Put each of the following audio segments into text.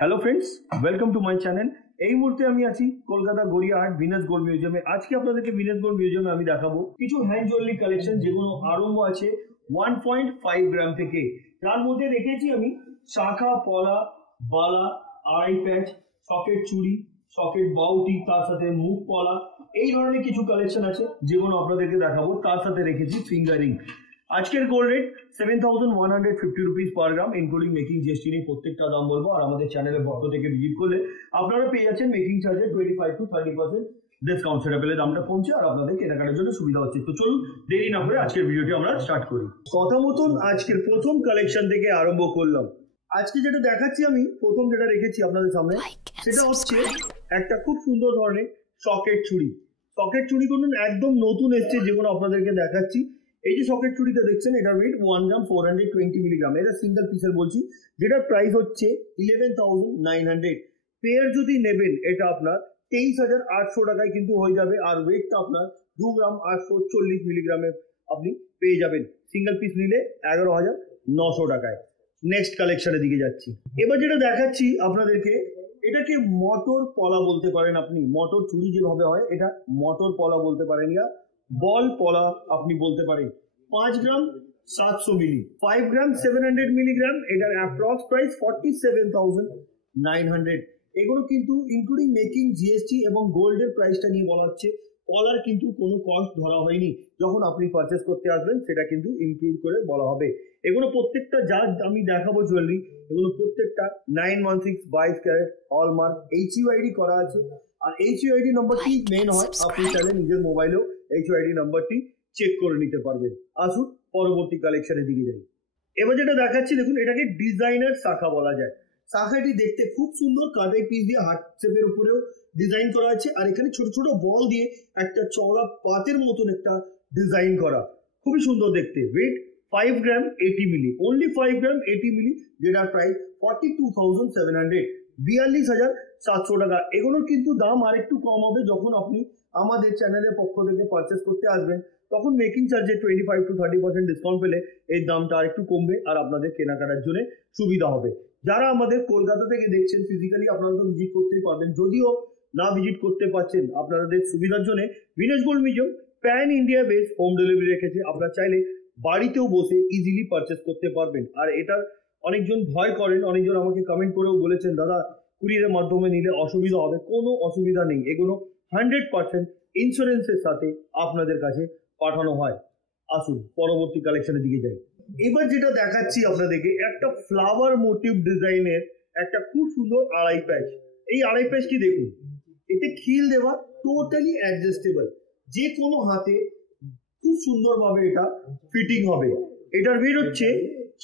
Hello friends, welcome to my channel. এই মুহূর্তে আমি আছি কলকাতা গড়িয়াহাট ভিনাস গোল্ড মিউজিয়ামে। আজকে আপনাদেরকে ভিনাস গোল্ড মিউজিয়ামে আমি দেখাবো কিছু হ্যান্ড জুয়েলারি কালেকশন, যেগুলো আরম্ভ আছে 1.5 গ্রাম থেকে। তার মধ্যে রেখেছি আমি শাখা, পলা, বালা, আড়াই প্যাচ, সকেট চুড়ি, সকেট বাউটি, তার সাথে মুখ পলা, এই ধরনের কিছু কালেকশন আছে যেগুলো আপনাদেরকে দেখাবো। তার সাথে রেখেছি ফিঙ্গারিং। আজকের গোল্ড রেট 7,150 রুপিস পার গ্রাম, ইনক্লুডিং মেকিং জিএসটি নিয়ে প্রত্যেকটা দাম বলবো। আর আমাদের চ্যানেলের পক্ষ থেকে ভিজিট করলে আপনারা পেয়ে যাচ্ছেন মেকিং চার্জে 25 to 30% ডিসকাউন্ট। সেটা পেলে দামটা কমছে আর আপনাদের কেনাকাটার জন্য সুবিধা হচ্ছে। তো চলুন দেরি না করে আজকের ভিডিওটি আমরা স্টার্ট করি। কথা মতন আজকের প্রথম কালেকশন থেকে আরম্ভ করলাম। আজকে যেটা দেখাচ্ছি আমি, প্রথম যেটা রেখেছি আপনাদের সামনে, সেটা হচ্ছে একটা খুব সুন্দর ধরনের সকেট চুড়ি। সকেট চুড়ি করুন একদম নতুন এসছে, যেগুলো আপনাদেরকে দেখাচ্ছি। এই যে সকেট চুড়িটা দেখছেন, এটার ওয়েট 1 গ্রাম 420 মিলিগ্রাম। এটা সিঙ্গেল পিসের বলছি, যেটার প্রাইস হচ্ছে 11,900। পেয়ার যদি নেবেন এটা আপনার 23,800 টাকায় কিন্তু হয়ে যাবে। আর ওয়েটটা আপনার 2 গ্রাম 840 মিলিগ্রামে আপনি পেয়ে যাবেন। সিঙ্গেল পিস নিলে 11,900 টাকায়। নেক্সট কালেকশনের দিকে যাচ্ছি। এবার যেটা দেখাচ্ছি আপনাদেরকে, এটাকে মটর পলা বলতে পারেন আপনি। মটর চুড়ি যেভাবে হয়, এটা মটর পলা বলতে পারেন, ইয়া বল পলা আপনি বলতে পারেন। 5 গ্রাম 700 মিলি, 5 গ্রাম 700 মিলিগ্রাম। এটার অ্যাপ্রক্স প্রাইস 47,900। এগুলো কিন্তু ইনক্লুডিং মেকিং জিএসটি এবং গোল্ডের প্রাইসটা নিয়ে বলা হচ্ছে। পলার কিন্তু কোনো কস্ট ধরা হয়নি। যখন আপনি পারচেস করতে আসবেন সেটা কিন্তু ইনক্লুড করে বলা হবে। এগুলো প্রত্যেকটা যা আমি দেখাবো জুয়েলারি, এগুলো প্রত্যেকটা 916 22 ক্যারেট হলমার্ক এইচইউআইডি করা আছে। আর এইচইউআইডি নাম্বারটি মেন হয়, আপনি চাইলে নিজের মোবাইলেও এইচইউআইডি নাম্বারটি চেক করে নিতে পারবেন। আসুন পরবর্তী কালেকশনের দিকে যাই। এবার যেটা দেখাচ্ছি দেখুন, এটাকে ডিজাইনার শাখা বলা যায়। শাখাটি দেখতে খুব সুন্দর, কাটাই পিস দিয়ে হার্ট শেপের উপরেও ডিজাইন করা আছে। আর এখানে ছোট ছোট বল দিয়ে একটা চওড়া পাতের মতন একটা ডিজাইন করা, খুবই সুন্দর দেখতে। ওয়েট 5 গ্রাম 80 মিলি, অনলি 5 গ্রাম 80 মিলি, যেটার প্রাইস 42,700, 42,700 টাকা। এগুলোর কিন্তু দাম আর একটু কম হবে যখন আপনি আমাদের চ্যানেলের পক্ষ থেকে পারচেস করতে আসবেন। তখন মেকিং চার্জে 25 to 30% ডিসকাউন্ট পেলে এই দামটা আর একটু কমবে আর আপনাদের কেনাকাটার জন্য সুবিধা হবে। যারা আমাদের কলকাতা থেকে দেখছেন, ফিজিক্যালি আপনারা তো ভিজিট করতেই পারবেন। যদিও না ভিজিট করতে পারছেন, আপনাদের সুবিধার জন্য Venus gold museum pan India base home delivery রেখেছে। আপনারা চাইলে বাড়িতেও বসে ইজিলি পারচেস করতে পারবেন। আর এটার অনেকজন ভয় করেন, অনেকজন আমাকে কমেন্ট করেও বলেছেন, দাদা কুরিয়ারের মাধ্যমে নিলে অসুবিধা হবে। কোনো অসুবিধা নেই, এগুলো 100% ইন্স্যুরেন্সের সাথে আপনাদের কাছে পাঠানো হয়। আসুন পরবর্তী কালেকশনের দিকে যাই। এবার যেটা দেখাচ্ছি আপনাদেরকে, একটা ফ্লাওয়ার মোটিভ ডিজাইনের একটা খুব সুন্দর আড়াই প্যাচ। এই আড়াই প্যাচটি দেখুন, এতে খিল দেওয়া, টোটালি অ্যাডজাস্টেবল, যে কোনো হাতে খুব সুন্দরভাবে এটা ফিটিং হবে। এটার ওয়েট হচ্ছে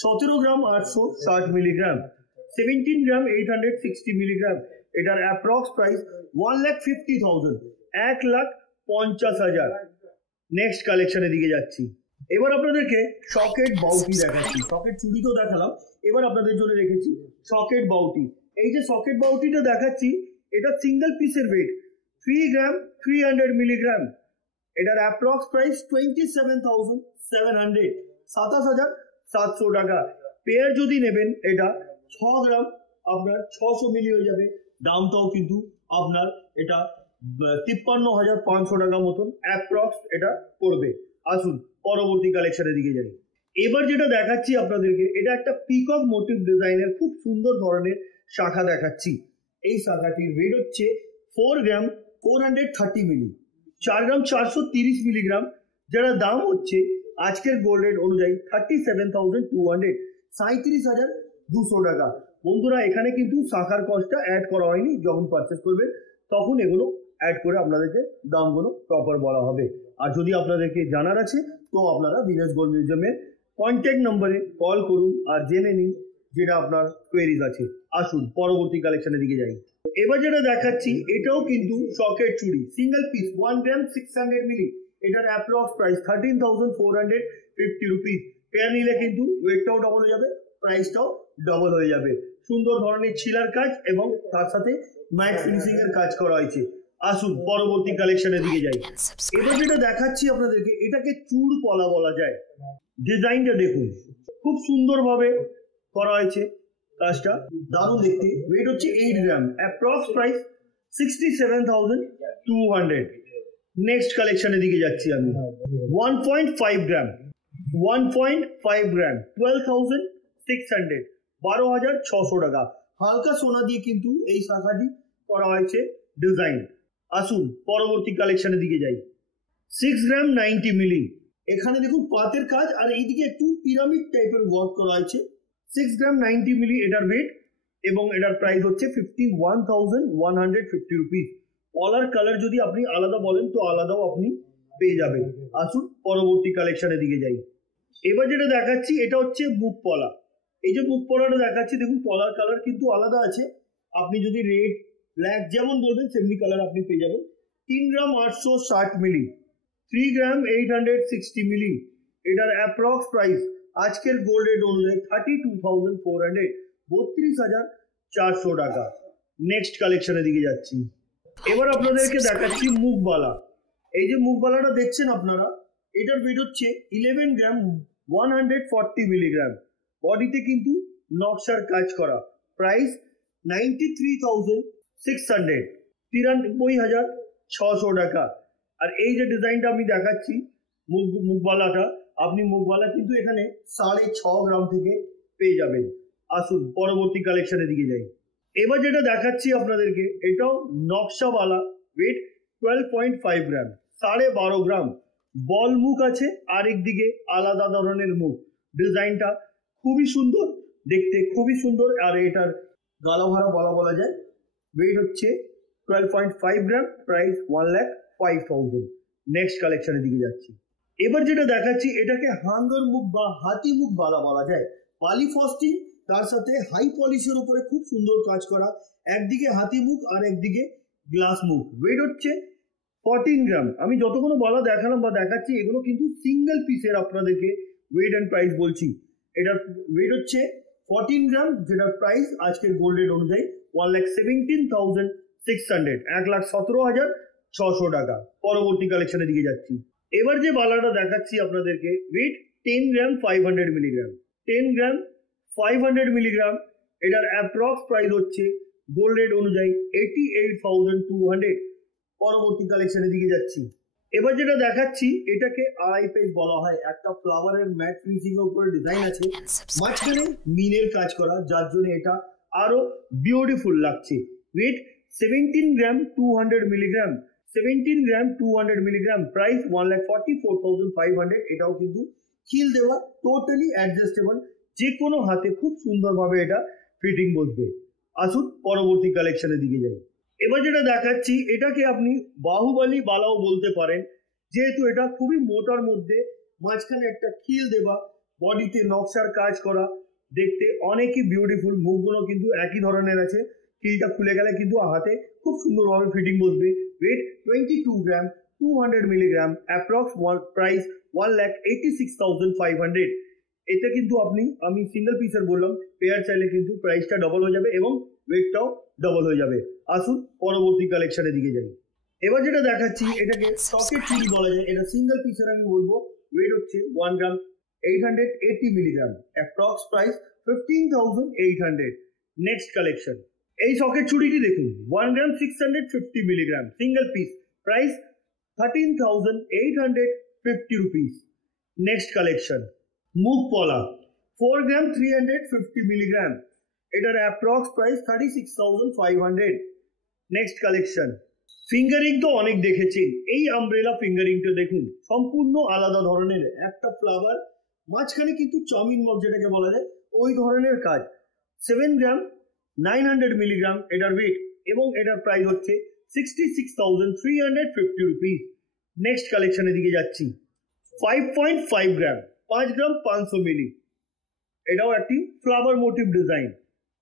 17 গ্রাম 860 মিলিগ্রাম, 17 গ্রাম 860 মিলিগ্রাম। এটার অ্যাপ্রক্স প্রাইস 1,50,000, 1,50,000। নেক্সট কালেকশনের দিকে যাচ্ছি। এবার আপনাদেরকে সকেট বাউটি দেখাচ্ছি। সকেট চুড়ি তো দেখালাম, এবার আপনাদের জন্য রেখেছি সকেট বাউটি। এই যে সকেট বাউটিটা দেখাচ্ছি, এটা সিঙ্গেল পিসের ওয়েট 3 গ্রাম 300 মিলিগ্রাম। এটার অ্যাপ্রক্স প্রাইস 27,700, 27,700 টাকা। পেয়ার যদি নেবেন এটা 6 গ্রাম আপনার 600 মিলি হয়ে যাবে। দামটাও কিন্তু আপনার এটা 53,500 টাকা মতন অ্যাপ্রক্স এটা পড়বে। আসুন পরবর্তী কালেকশনের দিকে যাই। এবার যেটা দেখাচ্ছি আপনাদেরকে, এটা একটা পিকক মোটিভ ডিজাইনের খুব সুন্দর ধরনের শাখা দেখাচ্ছি। এই শাখাটির ওয়েট হচ্ছে 4 গ্রাম 430 মিলি, 4 গ্রাম 430 মিলিগ্রাম, যার দাম হচ্ছে আজকের গোল্ড রেট অনুযায়ী 37,200, 37,200 টাকা। বন্ধুরা, এখানে কিন্তু শাখার কস্টটা অ্যাড করা হয়নি। যখন পারচেস করবেন তখন এগুলো অ্যাড করে আপনাদেরকে দামগুলো প্রপার বলা হবে। আর যদি আপনাদেরকে জানার আছে তো আপনারা ভিনাস গোল্ড মিউজিয়ামের কন্ট্যাক্ট নম্বরে কল করুন আর জেনে নিন যেটা আপনার কোয়েরিজ আছে। আসুন পরবর্তী কালেকশনের দিকে যাই। এবার যেটা দেখাচ্ছি, এটাও কিন্তু সকেট চুড়ি, সিঙ্গেল পিস 1 গ্রাম 600 মিলি। এটার অ্যাপ্রক্স প্রাইস 13,450 রুপিস। পেয়ার নিলে কিন্তু ওয়েটটাও ডবল হয়ে যাবে, প্রাইসটাও ডবল হয়ে যাবে। সুন্দর ধরনের ছিলার কাজ এবং তার সাথে ম্যাট ফিনিশিং এর কাজ করা হয়েছে। আসুন পরবর্তী কালেকশনের দিকে যাই। এবার যেটা দেখাচ্ছি আপনাদেরকে, এটাকে চূড় পলা বলা যায়। ডিজাইনটা দেখুন, খুব সুন্দরভাবে করা হয়েছে। কাজটা দারুণ দেখতে। ওয়েট হচ্ছে 8 গ্রাম, অ্যাপ্রক্স প্রাইস 67,200। নেক্সট কালেকশনের দিকে যাচ্ছি আমি। 1.5 গ্রাম, 1.5 গ্রাম, 12,600, 12,600 টাকা। হালকা সোনা দিয়ে কিন্তু এই শাখাটি করা হয়েছে ডিজাইন। আসুন পরবর্তী কালেকশনের দিকে যাই। 6 গ্রাম 90 মিলি, এখানে দেখুন পাতের কাজ আর এইদিকে একটু পিরামিড টাইপের ওয়ার্ক করা হয়েছে। 6 গ্রাম 90 মিলি এটার ওয়েট এবং এটার প্রাইস হচ্ছে 51,150 রুপিস। পলার কালার যদি আপনি আলাদা বলেন তো আলাদাও আপনি পেয়ে যাবেন। আসুন পরবর্তী কালেকশনের দিকে যাই। এবার যেটা দেখাচ্ছি এটা হচ্ছে বুক পলা। এই যে বুক পলাটা দেখাচ্ছি দেখুন পলার কালার কিন্তু আলাদা আছে। আপনি যদি রেড ব্ল্যাক যেমন বলবেন সেমনি কালার আপনি পেয়ে যাবেন। 3 গ্রাম 860 মিলি, 3 গ্রাম 860 মিলি, এটার অ্যাপ্রক্স প্রাইস আজকের গোল্ড রেট অনুযায়ী 32,400, 32,400 টাকা। নেক্সট কালেকশনের দিকে যাচ্ছি। এবার আপনাদেরকে দেখাচ্ছি মুখবালা। এই যে মুখবালাটা দেখছেন আপনারা, এটার ওয়েট হচ্ছে 11 গ্রাম 140 মিলিগ্রাম। বডিতে কিন্তু নকশার কাজ করা। প্রাইস 93,600, 93,600 টাকা। আর এই যে ডিজাইনটা আমি দেখাচ্ছি মুখবালাটা, আপনি মুখবালা কিন্তু এখানে 6.5 গ্রাম থেকে পেয়ে যাবেন। আসুন পরবর্তী কালেকশনের দিকে যাই। এবার যেটা দেখাচ্ছি আপনাদেরকে এটাও নকশাওয়ালা, ওয়েট 12.5 গ্রাম, 12.5 গ্রাম। বল মুখ আছে আর একদিকে আলাদা ধরনের মুখ। ডিজাইনটা খুবই সুন্দর দেখতে, খুবই সুন্দর। আর এটার গলা ভরা বলা যায়। ওয়েট হচ্ছে 12.5 গ্রাম, প্রাইস 1,05,000। নেক্সট কালেকশনের দিকে যাচ্ছি। এবার যেটা দেখাচ্ছি এটাকে হাঙ্গর মুখ বা হাতি মুখ বলা যায়। পালি ফস্টিং তার সাথে হাই পলিশের উপরে খুব সুন্দর কাজ করা। একদিকে হাতি মুখ আর একদিকে গ্লাস মুখ। ওয়েট হচ্ছে 14 গ্রাম। আমি যতগুলো বলা দেখালাম বা দেখাচ্ছি এগুলো কিন্তু সিঙ্গেল পিসের আপনাদেরকে ওয়েট অ্যান্ড প্রাইস বলছি। এটার ওয়েট হচ্ছে 14 গ্রাম, যেটার প্রাইস আজকের গোল্ড রেট অনুযায়ী 1,17,600, 1,17,600 টাকা। পরবর্তী কালেকশনের দিকে যাচ্ছি। এবার যে বালাটা দেখাচ্ছি আপনাদেরকে ওয়েট 10 গ্রাম 500 মিলিগ্রাম, 10 গ্রাম 500 মিলিগ্রাম। এটার অ্যাপ্রক্স প্রাইস হচ্ছে গোল্ড রেট অনুযায়ী 88,200। পরবর্তী কালেকশনের দিকে যাচ্ছি। এবার যেটা দেখাচ্ছি এটাকে আড়াই পেজ বলা হয়। একটা ফ্লাওয়ারের ম্যাট ফিনিশিং এর উপরে ডিজাইন আছে, মাঝখানে মিনের কাজ করা, যার জন্য এটা আরো বিউটিফুল লাগছে। ওয়েট 17 গ্রাম 200 মিলিগ্রাম, 17 গ্রাম 200 মিলিগ্রাম। প্রাইস 1,44,500। এটাও কিন্তু খিল দেওয়া, টোটালি অ্যাডজাস্টেবল। যে কোনো হাতে খুব সুন্দরভাবে এটা ফিটিং বসবে। আসুন পরবর্তী কালেকশনের দিকে যাই। এবার যেটা দেখাচ্ছি এটাকে আপনি বাহুবলী বালাও বলতে পারেন, যেহেতু এটা খুবই মোটার মধ্যে মাঝখানে একটা খিল দেওয়া, বডিতে নকশার কাজ করা, দেখতে অনেকই বিউটিফুল। মুখগুলো কিন্তু একই ধরনের আছে। খিলটা খুলে গেলে কিন্তু হাতে খুব সুন্দরভাবে ফিটিং বসবে। ওয়েট 22 গ্রাম 200 মিলিগ্রাম, অ্যাপ্রক্স প্রাইস 1,86,500। এটা কিন্তু আমি সিঙ্গেল পিসের বললাম, পেয়ার চাইলে কিন্তু প্রাইসটা ডবল হয়ে যাবে এবং ওয়েটটাও ডবল হয়ে যাবে। আসুন পরবর্তী কালেকশনের দিকে যাই। এবার যেটা দেখাচ্ছি এটাকে সকেট চুড়ি বলা যায়। এটা সিঙ্গেল পিসের আমি বলবো। ওয়েট হচ্ছে 1 গ্রাম 880 milligram, approx price 15,800। Next collection. এই সকেট চুড়িটি দেখুন 1 গ্রাম 650 milligram, single piece, price 13,850 rupees. Next collection. মুখ পলা 4 গ্রাম 350 মিলিগ্রাম, এটার approx price 36,500। Next collection. Fingering তো অনেক দেখেছেন, এই আমব্রেলা ফিঙ্গারিংটা দেখুন সম্পূর্ণ আলাদা ধরনের। একটা ফ্লাওয়ার, মাঝখানে কিন্তু চাউমিন মগ যেটাকে বলা যায় ওই ধরনের কাজ। 7 গ্রাম 900 মিলিগ্রাম এটার ওয়েট এবং এটার প্রাইস হচ্ছে 66,350 রুপিস। নেক্সট কালেকশনের দিকে যাচ্ছি। 5.5 গ্রাম, 5 গ্রাম 500 মিলি, এটাও একটি ফ্লাওয়ার মোটিভ ডিজাইন,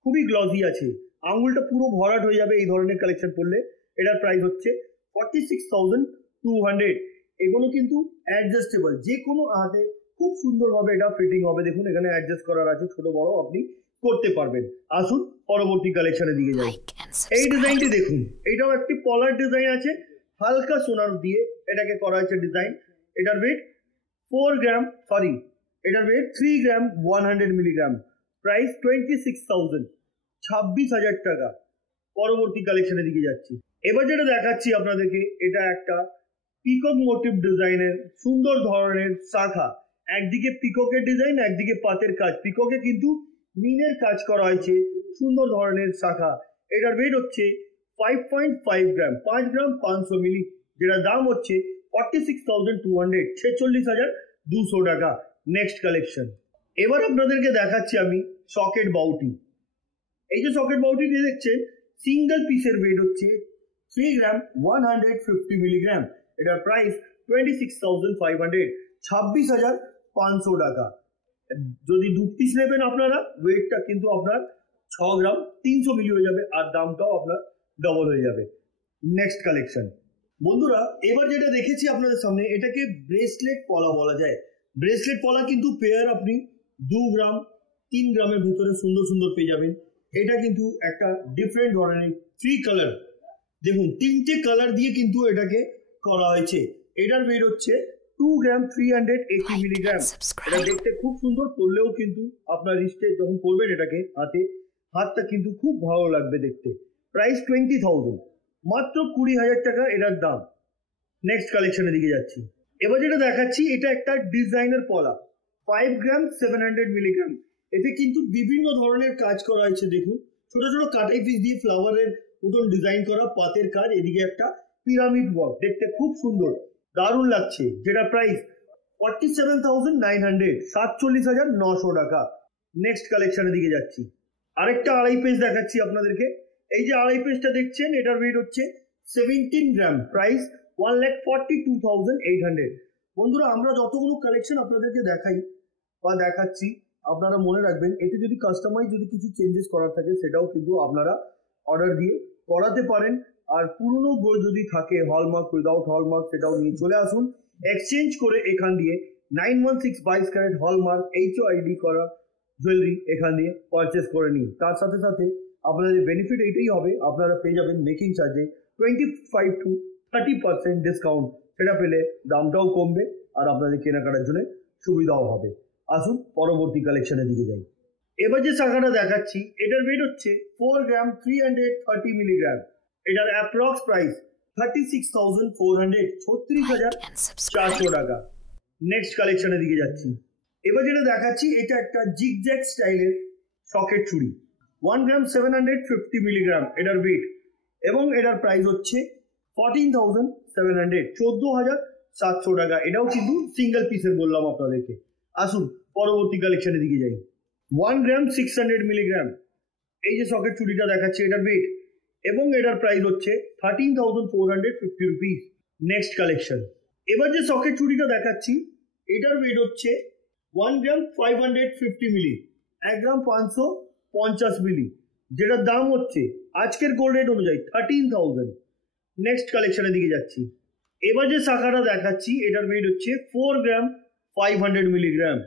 খুবই গ্লসি আছে। আঙুলটা পুরো ভরাট হয়ে যাবে এই ধরনের কালেকশন করলে। এটার প্রাইস হচ্ছে 46,200। এগুলো কিন্তু অ্যাডজাস্টেবল, যে কোনো হাতে খুব সুন্দরভাবে এটা ফিটিং হবে। দেখুন এখানে অ্যাডজাস্ট করার আছে, ছোট বড় আপনি করতে পারবেন। আসুন পরবর্তী কালেকশনের দিকে যাই। এই ডিজাইনটি দেখুন, এটাও একটি পলার ডিজাইন আছে, হালকা সোনার দিয়ে এটাকে করা হয়েছে ডিজাইন। এটার ওয়েট 3 গ্রাম 100 মিলিগ্রাম, প্রাইস 26,000, 26,000 টাকা। পরবর্তী কালেকশনের দিকে যাচ্ছি। এবার যেটা দেখাচ্ছি আপনাদেরকে, এটা একটা পিকক মোটিভ ডিজাইনের সুন্দর ধরনের শাখা। একদিকে পিককের ডিজাইন, একদিকে পাতের কাজ। পিককে কিন্তু মিনের কাজ করা হয়েছে, সুন্দর ধরনের শাখা। এটার ওয়েট হচ্ছে 5.5 গ্রাম, 5 গ্রাম 500 মিলি, যেটা দাম হচ্ছে 46,200, 46,200 টাকা। Next collection. এবার আপনাদেরকে দেখাচ্ছি আমি সকেট বাউটি। এই যে সকেট বাউটি দেখছেন, সিঙ্গেল পিসের ওয়েট হচ্ছে 3 গ্রাম 150 মিলিগ্রাম। এটার প্রাইস 26,500, 26,500 টাকা। যদি 2 পিস নেবেন আপনারা, ওয়েটটা কিন্তু আপনার 6 গ্রাম 300 মিলি হয়ে যাবে, আর দামটাও আপনার ডবল হয়ে যাবে। Next collection. বন্ধুরা, এবার যেটা দেখেছি আপনাদের সামনে, এটাকে ব্রেসলেট পলা বলা যায়। ব্রেসলেট পলা কিন্তু পেয়ার আপনি 2 গ্রাম 3 গ্রামের ভেতরে সুন্দর সুন্দর পেয়ে যাবেন। এটা কিন্তু একটা ডিফারেন্ট ধরনের 3 কালার, দেখুন 3টে কালার দিয়ে কিন্তু এটাকে করা হয়েছে। এটার ওয়েট হচ্ছে 2 গ্রাম 380 মিলিগ্রাম। এটা দেখতে খুব সুন্দর, পরলেও কিন্তু আপনার রিস্টে যখন পরবেন এটাকে হাতটা কিন্তু খুব ভালো লাগবে দেখতে। প্রাইস 20,000, মাত্র 20,000 টাকা এটার দাম। নেক্সট কালেকশনের দিকে যাচ্ছি। এবার যেটা দেখাচ্ছি, এটা একটা ডিজাইনার পলা, 5 গ্রাম 700 মিলিগ্রাম। এতে কিন্তু বিভিন্ন ধরনের কাজ করা হয়েছে। দেখুন, ছোট ছোট কাটাই পিস দিয়ে ফ্লাওয়ারের মতন ডিজাইন করা, পাতের কাজ, এদিকে একটা পিরামিড ওয়ার্ক, দেখতে খুব সুন্দর, দারুণ লাগছে। যেটা প্রাইস 47,900, 47,900 টাকা। নেক্সট কালেকশনের দিকে যাচ্ছি। আরেকটা আড়াই পেজ দেখাচ্ছি আপনাদেরকে। এই যে আড়াই পেজটা দেখছেন, এটার ওয়েট হচ্ছে 17 গ্রাম, প্রাইস 1,42,800। বন্ধুরা, আমরা যতগুলো কালেকশন আপনাদেরকে দেখাই বা দেখাচ্ছি, আপনারা মনে রাখবেন, এতে যদি কাস্টমাইজ যদি কিছু চেঞ্জেস করার থাকে, সেটাও কিন্তু আপনারা অর্ডার দিয়ে করাতে পারেন। আর পুরনো গোল্ড যদি থাকে, হলমার্ক, উইদাউট হলমার্ক, সেটাও নিয়ে চলে আসুন। এক্সচেঞ্জ করে এখান দিয়ে 916 22 ক্যারেট হলমার্ক HOID করা জুয়েলারি এখান দিয়ে পারচেস করে নিন। তার সাথে সাথে আপনাদের বেনিফিট এইটাই হবে, আপনারা পেয়ে যাবেন মেকিং চার্জে 25 to 30% ডিসকাউন্ট। সেটা পেলে দামটাও কমবে আর আপনাদের কেনাকাটার জন্য সুবিধাও হবে। আসুন পরবর্তী কালেকশনের দিকে যাই। এবার যে শাখাটা দেখাচ্ছি, এটার ওয়েট হচ্ছে 4 গ্রাম 330 মিলিগ্রাম। এটার অ্যাপ্রক্স প্রাইস 36,400, 36,400 টাকা। নেক্সট কালেকশনের দিকে যাচ্ছি। এবার যেটা দেখাচ্ছি, এটা একটা জিগজ্যাগ স্টাইলের সকেট চুড়ি, 1 গ্রাম 750 মিলিগ্রাম এটার ওয়েট, এবং এটার প্রাইস হচ্ছে 14,700, 14,700 টাকা। এটাও কিন্তু সিঙ্গেল পিসের বললাম আপনাদেরকে। আসুন পরবর্তী কালেকশনের দিকে যাই। 1 গ্রাম 600 মিলিগ্রাম এই যে সকেট চুড়িটা দেখাচ্ছি, এটার ওয়েট এবং এটার প্রাইস হচ্ছে 13,450 রুপিস। Next collection. এবার যে সকেট চুড়িটা দেখাচ্ছি, এটার ওয়েট হচ্ছে 1 গ্রাম 550 মিলি, 1 গ্রাম 550 মিলি, যেটার দাম হচ্ছে আজকের গোল্ড রেট অনুযায়ী 13,000। নেক্সট কালেকশনের দিকে যাচ্ছি। এবার যে শাখাটা দেখাচ্ছি, এটার ওয়েট হচ্ছে 4 গ্রাম 500 মিলিগ্রাম।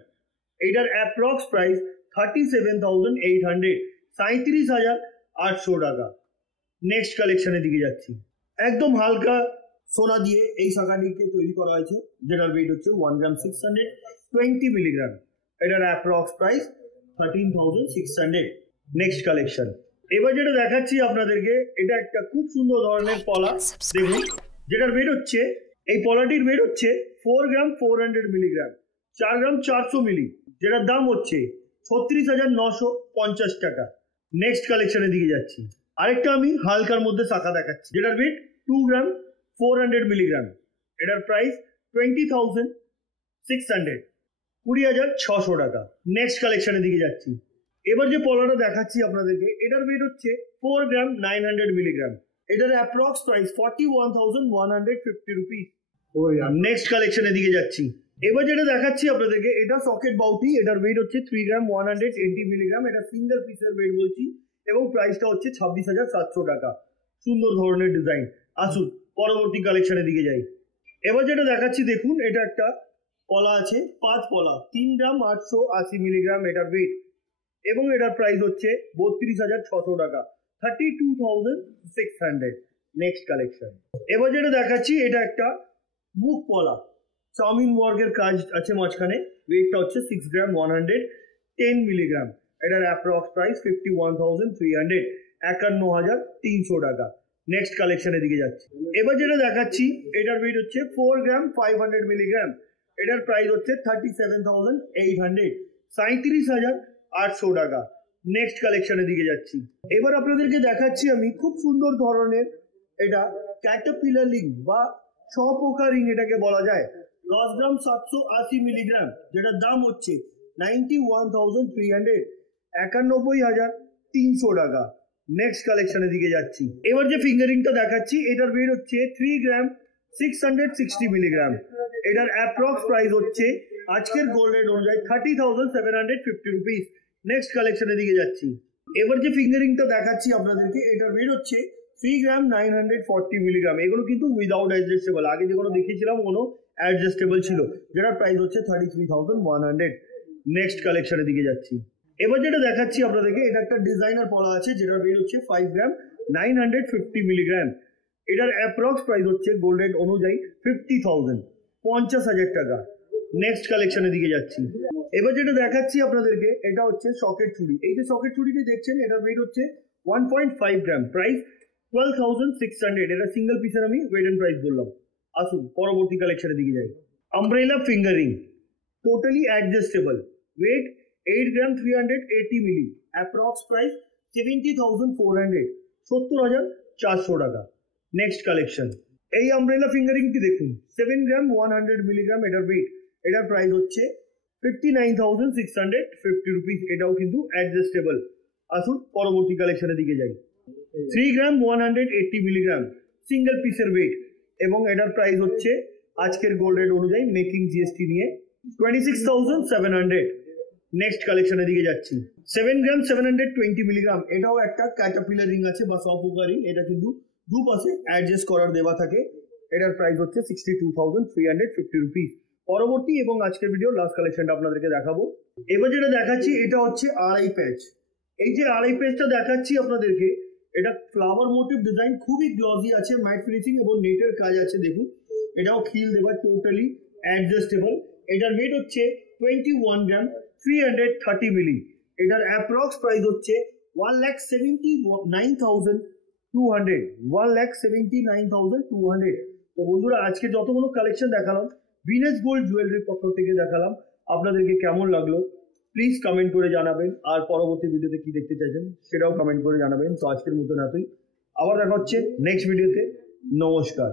এটার অ্যাপ্রক্স প্রাইস 37,800, 37,800 টাকা। নেক্সট কালেকশনের দিকে যাচ্ছি। একদম হালকা সোনা দিয়ে এই শাখাটিকে তৈরি করা হয়েছে, যেটার ওয়েট হচ্ছে 1 গ্রাম 620 মিলিগ্রাম। এটার অ্যাপ্রক্স প্রাইস 13,600। Next collection. এবার যেটা দেখাচ্ছি আপনাদেরকে, এটা একটা খুব সুন্দর ধরনের পলা, দেখুন, যেটার ওয়েট হচ্ছে, এই পলাটির ওয়েট হচ্ছে 4 গ্রাম 400 মিলিগ্রাম, 4 গ্রাম 400 মিলি, যেটার দাম হচ্ছে 36,950 টাকা। নেক্সট কালেকশনের দিকে যাচ্ছি। আরেকটা আমি হালকার মধ্যে শাখা দেখাচ্ছি, যেটার ওয়েট 2 গ্রাম 400 মিলিগ্রাম। এটার প্রাইস 20,600, 20,600 টাকা। নেক্সট কালেকশনের দিকে যাচ্ছি। এবার যে পলাটা দেখাচ্ছি আপনাদেরকে, এটার ওয়েট হচ্ছে 4 গ্রাম 900 মিলিগ্রাম। এটার অ্যাপ্রক্স প্রাইস 41,150 রুপিস। নেক্সট কালেকশনের দিকে যাচ্ছি। এবার যেটা দেখাচ্ছি আপনাদেরকে, এটা সকেট বাউটি। এটার ওয়েট হচ্ছে 3 গ্রাম 180 মিলিগ্রাম। এটা সিঙ্গেল পিসের ওয়েট বলছি, এবং প্রাইসটা হচ্ছে 26,700 টাকা। সুন্দর ধরনের ডিজাইন। আসুন পরবর্তী কালেকশনের দিকে যাই। এবার যেটা দেখাচ্ছি, দেখুন, এটা একটা পলা আছে, 5 পলা, 3 গ্রাম 880 মিলিগ্রাম এটার ওয়েট, এবং এটার প্রাইস হচ্ছে 32,600 টাকা, 32,600। Next collection. এবার যেটা দেখাচ্ছি, এটা একটা মুখ পলা, চাউমিন ওয়ার্কের কাজ আছে মাঝখানে। ওয়েটটা হচ্ছে 6 গ্রাম 110 মিলিগ্রাম। এটার অ্যাপ্রক্স প্রাইস 51,300, 51,300 টাকা। নেক্সট কালেকশনের দিকে যাচ্ছি। এবার যেটা দেখাচ্ছি এটার ওয়েট হচ্ছে 4 গ্রাম 500 মিলিগ্রাম, এটার প্রাইস হচ্ছে 37,800, 37,800 টাকা। নেক্সট কালেকশনের দিকে যাচ্ছি। এবার আপনাদেরকে দেখাচ্ছি আমি খুব সুন্দর ধরনের এটা ক্যাটারপিলার রিং বা স্বপোকা রিং এটাকে বলা যায়, 10 গ্রাম 780 মিলিগ্রাম, যেটার দাম হচ্ছে 91,300, 91,300 টাকা। নেক্সট কালেকশনের দিকে যাচ্ছি। এবার যে ফিঙ্গারিংটা দেখাচ্ছি এটার ওয়েট হচ্ছে 3 গ্রাম 660 মিলিগ্রাম, এটার অ্যাপ্রক্স প্রাইস হচ্ছে আজকের গোল্ড রেট অনুযায়ী 30,750 রুপিস। নেক্সট কালেকশনের দিকে যাচ্ছি। এবার যে ফিঙ্গারিংটা দেখাচ্ছি আপনাদেরকে এটার ওয়েট হচ্ছে 3 গ্রাম 940 মিলিগ্রাম, এগুলো কিন্তু উইদাউট অ্যাডজাস্টেবল, আগে যেগুলো দেখিয়েছিলাম কোনো অ্যাডজাস্টেবল ছিল, যেটার প্রাইস হচ্ছে 33,100। নেক্সট কালেকশনের দিকে যাচ্ছি। এবার যেটা দেখাচ্ছি আপনাদেরকে এটা একটা ডিজাইনার পলা আছে, যেটার ওয়েট হচ্ছে 5 গ্রাম 950 মিলিগ্রাম, এটার অ্যাপ্রক্স প্রাইস হচ্ছে গোল্ড রেট অনুযায়ী 50,000, 50,000 টাকা। নেক্সট কালেকশনের দিকে যাচ্ছি। এবার যেটা দেখাচ্ছি আপনাদেরকে এটা হচ্ছে সকেট চুড়ি। এই যে সকেট চুড়িটি দেখছেন এটার ওয়েট হচ্ছে 1.5 গ্রাম, প্রাইস 12,600, এটা সিঙ্গেল পিসের আমি ওয়েট এন্ড প্রাইস বললাম। আসুন পরবর্তী কালেকশনের দিকে যাই। Umbrella finger ring, totally adjustable, weight 8 gram 380 milli, approx price 70,400, 70,400 টাকা। Next collection. এই আমব্রেলা ফিঙ্গারিংটি দেখুন 7 গ্রাম 100 মিলিগ্রাম, এটার ওয়েট, এটার প্রাইস হচ্ছে 59,650 রুপিস, এটাও কিন্তু অ্যাডজাস্টেবল। আসুন পরবর্তী কালেকশনের দিকে যাই। 3 গ্রাম 180 মিলিগ্রাম, সিঙ্গেল পিসের ওয়েট, এবং এটার প্রাইস হচ্ছে আজকের গোল্ড রেট অনুযায়ী মেকিং জিএসটি নিয়ে 26,700। নেক্সট কালেকশনের দিকে যাচ্ছি। 7 গ্রাম 720 মিলিগ্রাম, এটাও একটা ক্যাটারপিলার রিং আছে বা স্বপোকা রিং, এটা কিন্তু দুপাশে অ্যাডজাস্ট করার দেওয়া থাকে, এটার প্রাইস হচ্ছে 62,350 রুপিস। পরবর্তী এবং আজকের ভিডিও লাস্ট কালেকশনটা আপনাদেরকে দেখাবো। এবার যেটা দেখাচ্ছি এটা হচ্ছে আড়াই প্যাচ। এই যে আড়াই প্যাচটা দেখাচ্ছি আপনাদেরকে, এটা ফ্লাওয়ার মোটিভ ডিজাইন, খুবই গ্লসি আছে, ম্যাট ফিনিশিং এবং নেটের কাজ আছে। দেখুন এটাও খিল দেওয়া, টোটালি অ্যাডজাস্টেবল। এটার ওয়েট হচ্ছে 21 গ্রাম 330 মিলি, এটার অ্যাপ্রক্স প্রাইস হচ্ছে 1,79,200, 1,79,200। তো বন্ধুরা আজকে যতগুলো কালেকশন দেখালাম ভিনাস গোল্ড জুয়েলারির পক্ষ থেকে দেখালাম, আপনাদেরকে কেমন লাগলো প্লিজ কমেন্ট করে জানাবেন, আর পরবর্তী ভিডিওতে কি দেখতে চাইছেন সেটাও কমেন্ট করে জানাবেন। তো আজকের মতন এতই, আবার দেখা হচ্ছে নেক্সট ভিডিওতে। নমস্কার।